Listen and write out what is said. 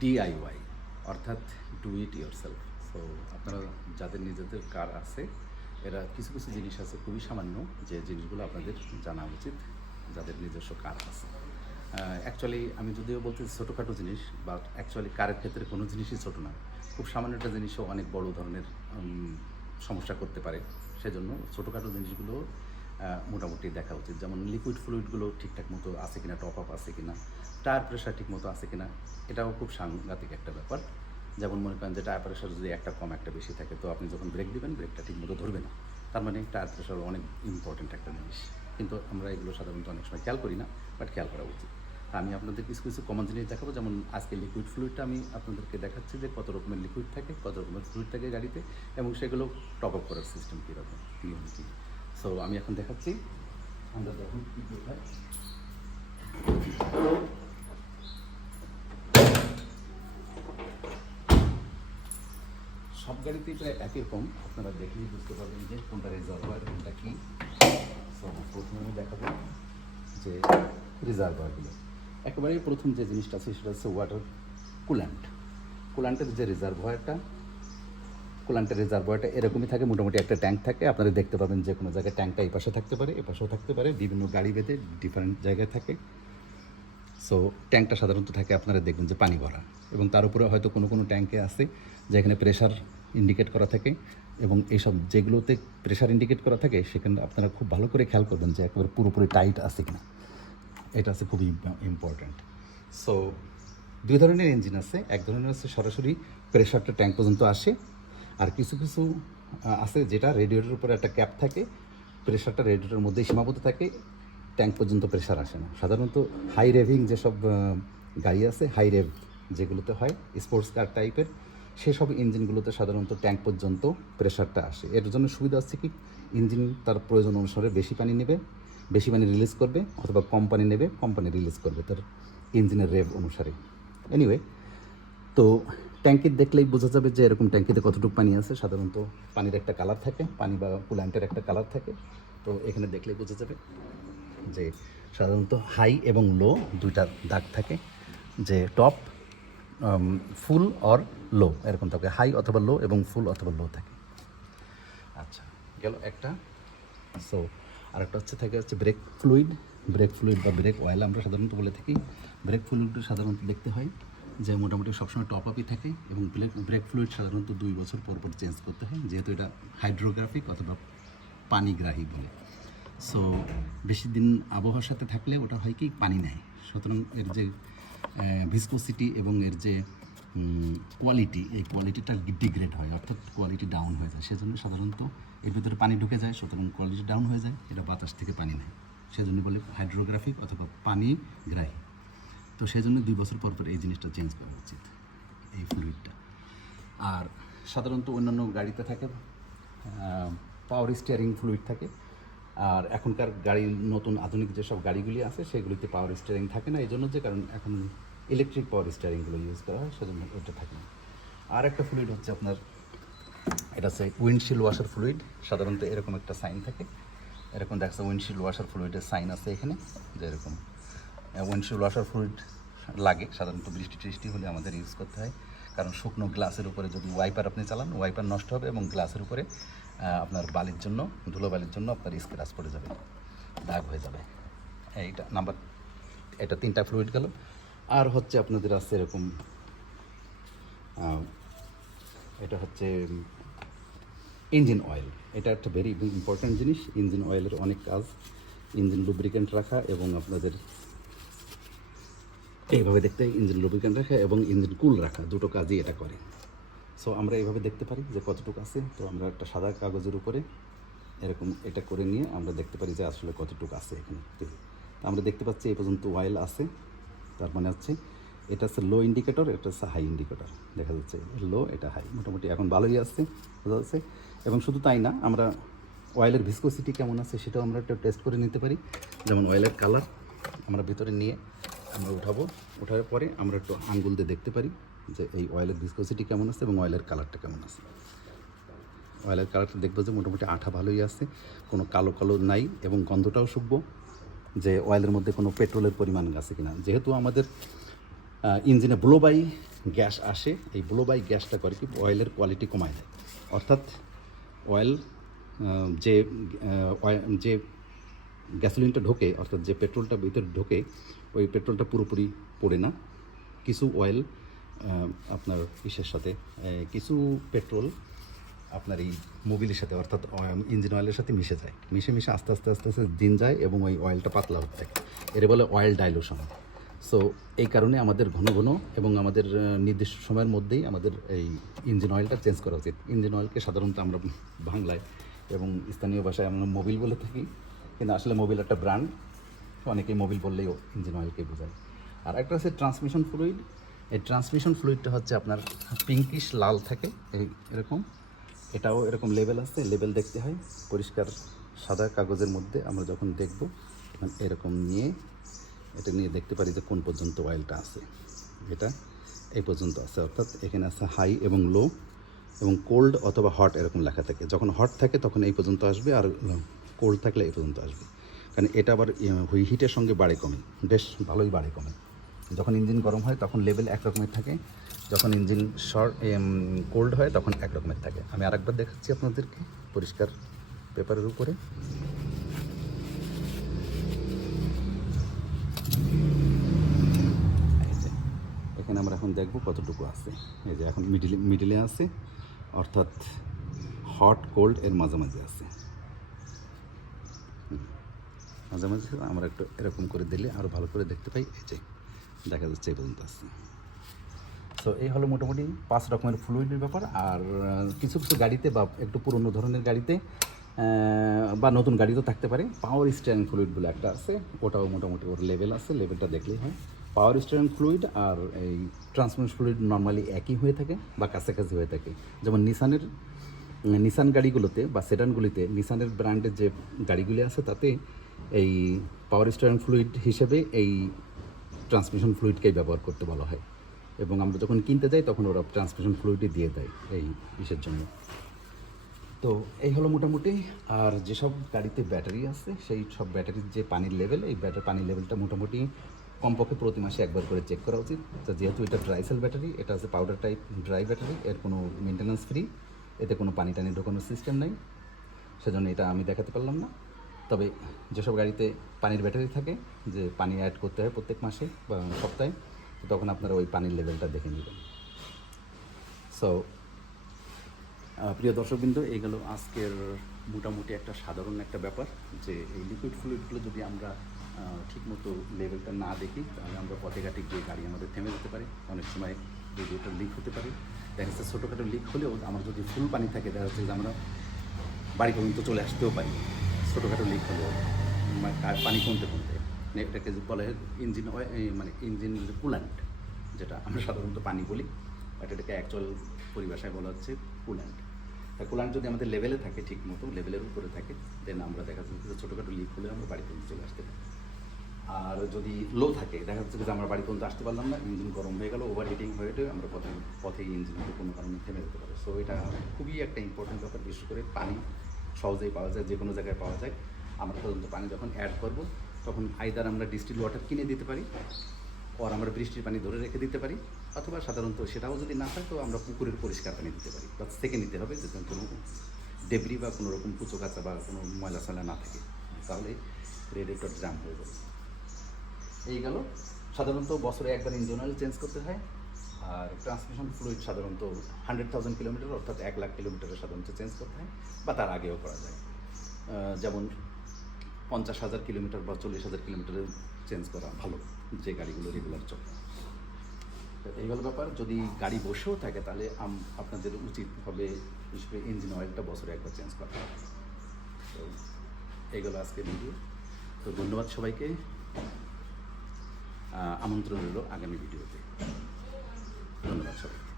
DIY অর্থাৎ do it yourself so আপনারা যাদের নিজেদের কার আছে, এরা কিছু কিছু জিনিস আছে খুবই সামান্য যে জিনিসগুলো আপনাদের জানা উচিত, যাদের নিজস্ব কার আছে। অ্যাকচুয়ালি আমি যদিও বলতে ছোটোখাটো জিনিস বা অ্যাকচুয়ালি কারের ক্ষেত্রে কোনো জিনিসই ছোটো না। খুব সামান্য একটা জিনিসও অনেক বড় ধরনের সমস্যা করতে পারে। সেজন্য ছোটোখাটো জিনিসগুলো মোটামুটি দেখা উচিত। যেমন লিকুইড ফ্লুইডগুলো ঠিকঠাক মতো আছে কিনা টপ আপ আছে কিনা টায়ার প্রেশার ঠিক মতো আছে কিনা, এটাও খুব সাংঘাতিক একটা ব্যাপার। যেমন মনে করেন যে টায়ার প্রেশার যদি একটা কম, একটা বেশি থাকে, তো আপনি যখন ব্রেক দিবেন ব্রেকটা ঠিক মতো ধরবে না। তার মানে টায়ার প্রেশার অনেক ইম্পর্টেন্ট একটা জিনিস। কিন্তু আমরা এগুলো সাধারণত অনেক সময় খেয়াল করি না বাট খেয়াল করা উচিত। আমি আপনাদের কিছু কিছু কমন জিনিস দেখাবো। যেমন আজকে লিকুইড ফ্লুইডটা আমি আপনাদেরকে দেখাচ্ছি যে কত রকমের লিকুইড থাকে, কত রকমের ফ্লুইড থাকে গাড়িতে, এবং সেগুলো টপ আপ করার সিস্টেম কীরকম কী? সো আমি এখন দেখাচ্ছি। আমরা দেখুন কী সব গাড়িতেই প্রায় একই রকম। আপনারা দেখলেই বুঝতে পারবেন যে কোনটা রিজার্ভার কোনটা কী। সো প্রথমে আমি দেখাবো যে রিজার্ভারগুলো একেবারে প্রথম যে জিনিসটা আছে, সেটা হচ্ছে ওয়াটার কুল্যান্ট কুল্যান্টের যে রিজার্ভারটা কুল্যান্টের রিজার্ভারটা এরকমই থাকে, মোটামুটি একটা ট্যাঙ্ক থাকে। আপনারা দেখতে পাবেন যে কোনো জায়গায় ট্যাঙ্কটা এই পাশে থাকতে পারে এ পাশেও থাকতে পারে, বিভিন্ন গাড়ি বেঁধে ডিফারেন্ট জায়গায় থাকে। সো ট্যাঙ্কটা সাধারণত থাকে, আপনারা দেখবেন যে পানি ভরা। এবং তার উপরে হয়তো কোনো কোনো ট্যাঙ্কে আছে যেখানে প্রেশার ইন্ডিকেট করা থাকে এবং এইসব যেগুলোতে প্রেশার ইন্ডিকেট করা থাকে, সেখানে আপনারা খুব ভালো করে খেয়াল করবেন যে একেবারে পুরোপুরি টাইট আছে কিনা। এটা আছে খুবই ইম্পর্ট্যান্ট সো দুই ধরনের ইঞ্জিন আছে। এক ধরনের হচ্ছে সরাসরি প্রেশারটা ট্যাঙ্ক পর্যন্ত আসে। আর কিছু কিছু আছে যেটা রেডিওটার উপরে একটা ক্যাপ থাকে, প্রেশারটা রেডিওটার মধ্যেই সীমাবদ্ধ থাকে, ট্যাঙ্ক পর্যন্ত প্রেশার আসে না। সাধারণত হাই রেভিং যেসব গাড়ি আছে হাই রেভ যেগুলোতে হয় স্পোর্টস কার টাইপের সেসব ইঞ্জিনগুলোতে সাধারণত ট্যাঙ্ক পর্যন্ত প্রেশারটা আসে। এর জন্য সুবিধা হচ্ছে কি, ইঞ্জিন তার প্রয়োজন অনুসারে বেশি পানি নেবে, বেশি পানি রিলিজ করবে, অথবা কম পানি নেবে, কম পানি রিলিজ করবে তার ইঞ্জিনের রেভ অনুসারে। এনিওয়ে তো ট্যাঙ্কি দেখলেই বোঝা যাবে যে এরকম ট্যাঙ্কিতে কতটুকু পানি আছে। সাধারণত পানির একটা কালার থাকে, পানি বা কুল্যান্টের একটা কালার থাকে। তো এখানে দেখলেই বোঝা যাবে যে সাধারণত হাই এবং লো দুইটা দাগ থাকে, যে টপ ফুল অর লো এরকম থাকে। হাই অথবা লো এবং ফুল অথবা লো থাকে। আচ্ছা গেল একটা। সো আরেকটা হচ্ছে থাকে হচ্ছে ব্রেক ফ্লুইড ব্রেক ফ্লুইড বা ব্রেক অয়েল আমরা সাধারণত বলে থাকি। ব্রেক ফ্লুইড সাধারণত দেখতে হয়। যে মোটামুটি সবসময় টপ আপই থাকে এবং ব্রেক ব্রেক ফ্লুইড সাধারণত দুই বছর পর পর চেঞ্জ করতে হয়। যেহেতু এটা হাইড্রোগ্রাফিক অথবা পানিগ্রাহী বলে। সো বেশি দিন আবহাওয়ার সাথে থাকলে ওটা হয় কি, পানি নেয়। সুতরাং এর যে ভিসকোসিটি এবং এর যে কোয়ালিটি এই কোয়ালিটিটা ডিগ্রেড হয়, অর্থাৎ কোয়ালিটি ডাউন হয়ে যায়। সেজন্য সাধারণত এর ভিতরে পানি ঢুকে যায়, সুতরাং কোয়ালিটি ডাউন হয়ে যায়, এটা বাতাস থেকে পানি নেয়। সেজন্য বলে হাইড্রোগ্রাফিক অথবা পানি গ্রাহী তো সেই জন্য দুই বছর পর পর এই জিনিসটা চেঞ্জ করা উচিত, এই ফ্লুইডটা আর সাধারণত অন্যান্য গাড়িতে থাকে পাওয়ার স্টিয়ারিং ফ্লুইড থাকে। আর এখনকার গাড়ি, নতুন আধুনিক যেসব গাড়িগুলি আছে, সেগুলিতে পাওয়ার স্টিয়ারিং থাকে না এই জন্য যে কারণ এখন ইলেকট্রিক পাওয়ার স্টিয়ারিংগুলো ইউজ করা হয়, সেজন্য ওইটা থাকে না। আর একটা ফ্লুইড হচ্ছে আপনার, এটা হচ্ছে উইন্ডশিল্ড ওয়াশার ফ্লুইড সাধারণত এরকম একটা সাইন থাকে। এরকম দেখছে উইন্ডশিল্ড ওয়াশার ফ্লুইডের সাইন আছে এখানে, যে এরকম। উইন্ডশিল্ড ওয়াশার ফ্লুইড লাগে, সাধারণত বৃষ্টি টিষ্টি হলে আমাদের ইউজ করতে হয়। কারণ শুকনো গ্লাসের উপরে যদি ওয়াইপার আপনি চালান ওয়াইপার নষ্ট হবে এবং গ্লাসের উপরে আপনার বালির জন্য, ধুলো বালির জন্য আপনার স্ক্র্যাচ পড়ে যাবে, দাগ হয়ে যাবে। এইটা নাম্বার এটা তিনটা ফ্লুইড গেল। আর হচ্ছে আপনাদের আছে এরকম এটা হচ্ছে ইঞ্জিন অয়েল এটা একটা ভেরি ইম্পর্ট্যান্ট জিনিস ইঞ্জিন অয়েলের অনেক কাজ। ইঞ্জিন লুব্রিকেন্ট রাখা এবং আপনাদের এইভাবে দেখতে ইঞ্জিন লুব্রিকেন্ট রাখা এবং ইঞ্জিন কুল রাখা দুটো কাজই এটা করে। সো আমরা এইভাবে দেখতে পারি যে কতটুকু আছে। তো আমরা একটা সাদা কাগজের উপরে এরকম এটা করে নিয়ে আমরা দেখতে পারি যে আসলে কতটুকু আছে এখানে। আমরা দেখতে পাচ্ছি এই পর্যন্ত অয়েল আছে, তার মানে হচ্ছে এটা হচ্ছে লো ইন্ডিকেটর এটা হচ্ছে হাই ইন্ডিকেটর দেখা যাচ্ছে লো এটা হাই মোটামুটি এখন ভালোই আসছে বোঝা যাচ্ছে। এবং শুধু তাই না, আমরা অয়েলের ভিসকোসিটি কেমন আছে সেটাও আমরা একটা টেস্ট করে নিতে পারি। যেমন অয়েলের কালার আমরা ভিতরে নিয়ে আমরা উঠাবো। ওঠার পরে আমরা একটু আঙ্গুল দিয়ে দেখতে পারি যে এই অয়েলের ভিসকোসিটি কেমন আছে এবং অয়েলের কালারটা কেমন আছে। অয়েলের কালারটা দেখব যে মোটামুটি আঠা ভালোই আছে, কোনো কালো কালো নাই এবং গন্ধটাও শুকবো যে অয়েলের মধ্যে কোনো পেট্রোলের পরিমাণ আছে কিনা। যেহেতু আমাদের ইঞ্জিনে ব্লো বাই গ্যাস আসে, এই ব্লো বাই গ্যাসটা করে কি অয়েলের কোয়ালিটি কমায় দেয়। অর্থাৎ অয়েল যে যে গ্যাসোলিনটা ঢোকে, অর্থাৎ যে পেট্রোলটা ভিতরে ঢোকে, ওই পেট্রোলটা পুরোপুরি পড়ে না। কিছু অয়েল আপনার ইসের সাথে কিছু পেট্রোল আপনার এই মোবিলের সাথে, অর্থাৎ ইঞ্জিন অয়েলের সাথে মিশে যায়। মিশে মিশে আস্তে আস্তে আস্তে আস্তে দিন যায় এবং ওই অয়েলটা পাতলা হতে থাকে। এর বলে অয়েল ডাইলুশন সো এই কারণে আমাদের ঘন ঘন এবং আমাদের নির্দিষ্ট সময়ের মধ্যেই আমাদের এই ইঞ্জিন অয়েলটা চেঞ্জ করা উচিত। ইঞ্জিন অয়েলকে সাধারণত আমরা বাংলায় এবং স্থানীয় ভাষায় আমরা মোবিল বলে থাকি। কিন্তু আসলে মোবিল একটা ব্র্যান্ড অনেকেই মোবিল বললেও ইঞ্জিন অয়েলকে বোঝায়। আর একটা হচ্ছে ট্রান্সমিশন ফ্লুইড এই ট্রান্সমিশন ফ্লুইডটা হচ্ছে আপনার পিঙ্কিশ লাল থাকে, এই এরকম। এটাও এরকম লেভেল আছে লেভেল দেখতে হয়, পরিষ্কার সাদা কাগজের মধ্যে আমরা যখন দেখব এরকম নিয়ে, এটা নিয়ে দেখতে পারি যে কোন পর্যন্ত অয়েলটা আছে। এটা এই পর্যন্ত আছে, অর্থাৎ এখানে আছে হাই এবং লো এবং কোল্ড অথবা হট এরকম লেখা থাকে। যখন হট থাকে, তখন এই পর্যন্ত আসবে আর কোল্ড থাকলে এই পর্যন্ত আসবে। কারণ এটা আবার হিটের সঙ্গে বাড়ে কমে। বেশ ভালোই বাড়ে কমে। যখন ইঞ্জিন গরম হয়, তখন লেভেল এক রকমের থাকে। যখন ইঞ্জিন শর্ট কোল্ড হয়, তখন এক রকমের থাকে। আমি আরেকবার দেখাচ্ছি আপনাদেরকে পরিষ্কার পেপারের উপরে। এখানে আমরা এখন দেখব কতটুকু আছে। এই যে এখন মিডিলে মিডিলে আছে, অর্থাৎ হট, কোল্ড এর মাঝামাঝি আছে। মাঝামাঝি আমরা একটু এরকম করে দিলে আরও ভালো করে দেখতে পাই। এই যে, দেখা যাচ্ছে এই পর্যন্ত আছে। সো এই হলো মোটামুটি পাঁচ রকমের ফ্লুইডের ব্যাপার। আর কিছু কিছু গাড়িতে বা একটু পুরনো ধরনের গাড়িতে বা নতুন গাড়িতেও থাকতে পারে। পাওয়ার স্টিয়ারিং ফ্লুইড বলে একটা আছে। ওটাও মোটামুটি ওর লেভেল আছে লেভেলটা দেখলেই হয়। পাওয়ার স্টিয়ারিং ফ্লুইড আর এই ট্রান্সমিশন ফ্লুইড নর্মালি একই হয়ে থাকে বা কাছাকাছি হয়ে থাকে। যেমন নিসানের নিসান গাড়িগুলোতে বা সেডানগুলিতে নিসানের ব্র্যান্ডের যে গাড়িগুলি আছে, তাতে এই পাওয়ার স্টিয়ারিং ফ্লুইড হিসেবে এই ট্রান্সমিশন ফ্লুইডকেই ব্যবহার করতে বলা হয়। এবং আমরা যখন কিনতে যাই, তখন ওরা ট্রান্সমিশন ফ্লুইডই দিয়ে দেয় এই ইসের জন্য। তো এই হলো মোটামুটি। আর যেসব গাড়িতে ব্যাটারি আছে, সেই সব ব্যাটারির যে পানির লেভেল এই ব্যাটারি পানির লেভেলটা মোটামুটি কমপক্ষে প্রতি মাসে একবার করে চেক করা উচিত। তো যেহেতু এটা ড্রাই সেল ব্যাটারি এটা আছে পাউডার টাইপ ড্রাই ব্যাটারি এর কোনো মেনটেন্যান্স ফ্রি এতে কোনো পানি টানি ঢোকানোর সিস্টেম নেই। সেজন্য এটা আমি দেখাতে পারলাম না। তবে যেসব গাড়িতে পানির ব্যাটারি থাকে, যে পানি অ্যাড করতে হয় প্রত্যেক মাসে বা সপ্তাহে, তো তখন আপনারা ওই পানির লেভেলটা দেখে নেবেন। সো প্রিয় দর্শকবৃন্দ এইগুলো আজকের মোটামুটি একটা সাধারণ একটা ব্যাপার, যে এই লিকুইড ফ্লুইডগুলো যদি আমরা ঠিকমতো লেভেলটা না দেখি, তাহলে আমরা পথে ঘাটে গিয়ে গাড়ি আমাদের থেমে যেতে পারে। অনেক সময় রেডিওটা লিক হতে পারে। দেখা যাচ্ছে ছোটোখাটো লিক হলেও আমার যদি ফুল পানি থাকে, দেখা যাচ্ছে যে আমরা বাড়ি পর্যন্ত চলে আসতেও পারি। ছোটোখাটো লিক হলেও মানে পানি কমতে কমতে। এটাকে বলে ইঞ্জিন মানে ইঞ্জিন কুল্যান্ট যেটা আমরা সাধারণত পানি বলি বাট এটাকে অ্যাকচুয়াল পরিভাষায় বলা হচ্ছে কুল্যান্ট তা কুল্যান্ট যদি আমাদের লেভেলে থাকে ঠিক মতো লেভেলের উপরে থাকে দেন আমরা দেখা যাচ্ছে যে ছোটোখাটো লিক হলে আমরা বাড়ি পর্যন্ত চলে আসতে পারি। আর যদি লো থাকে, দেখা যাচ্ছে যে আমরা বাড়ি পর্যন্ত আসতে পারলাম না ইঞ্জিন গরম হয়ে গেল ওভার হিটিং হয়ে গেলে, আমরা পথে পথে ইঞ্জিন কোনো কারণে থেমে যেতে পারে সো এটা খুবই একটা ইম্পর্টেন্ট ব্যাপার, বিশেষ করে পানি। সহজেই পাওয়া যায় যে কোনো জায়গায় পাওয়া যায়। আমরা সাধারণত পানি যখন অ্যাড করব, তখন আইদার আমরা ডিস্টিল ওয়াটার কিনে দিতে পারি আর আমরা বৃষ্টির পানি ধরে রেখে দিতে পারি, অথবা সাধারণত সেটাও যদি না থাকে তো আমরা পুকুরের পরিষ্কার পানি দিতে পারি। বা থেকে নিতে হবে যাতে কোনো ডেবরি বা কোনো রকম কুচো কাঁচা বা কোনো ময়লা সয়লা না থাকে, তাহলে রেডিয়েটর জাম হয়ে যাবে। এই গেল। সাধারণত বছরে একবার ইঞ্জিন অয়েল চেঞ্জ করতে হয়। আর ট্রান্সমিশন ফ্লুইড সাধারণত হান্ড্রেড থাউজেন্ড কিলোমিটার অর্থাৎ এক লাখ কিলোমিটারে সাধারণত চেঞ্জ করতে হয় বা তার আগেও করা যায়। যেমন পঞ্চাশ হাজার কিলোমিটার বা চল্লিশ হাজার কিলোমিটারে চেঞ্জ করা ভালো, যে গাড়িগুলো রেগুলার চলে। এই হলো ব্যাপার। যদি গাড়ি বসেও থাকে, তাহলে আপনাদের উচিত হবে করে ইঞ্জিন অয়েলটা বছরে একবার চেঞ্জ করা। তো এইগুলো আজকে ভিডিও তো ধন্যবাদ সবাইকে। আমন্ত্রণ রইল আগামী ভিডিওতে ধন্যবাদ সবাই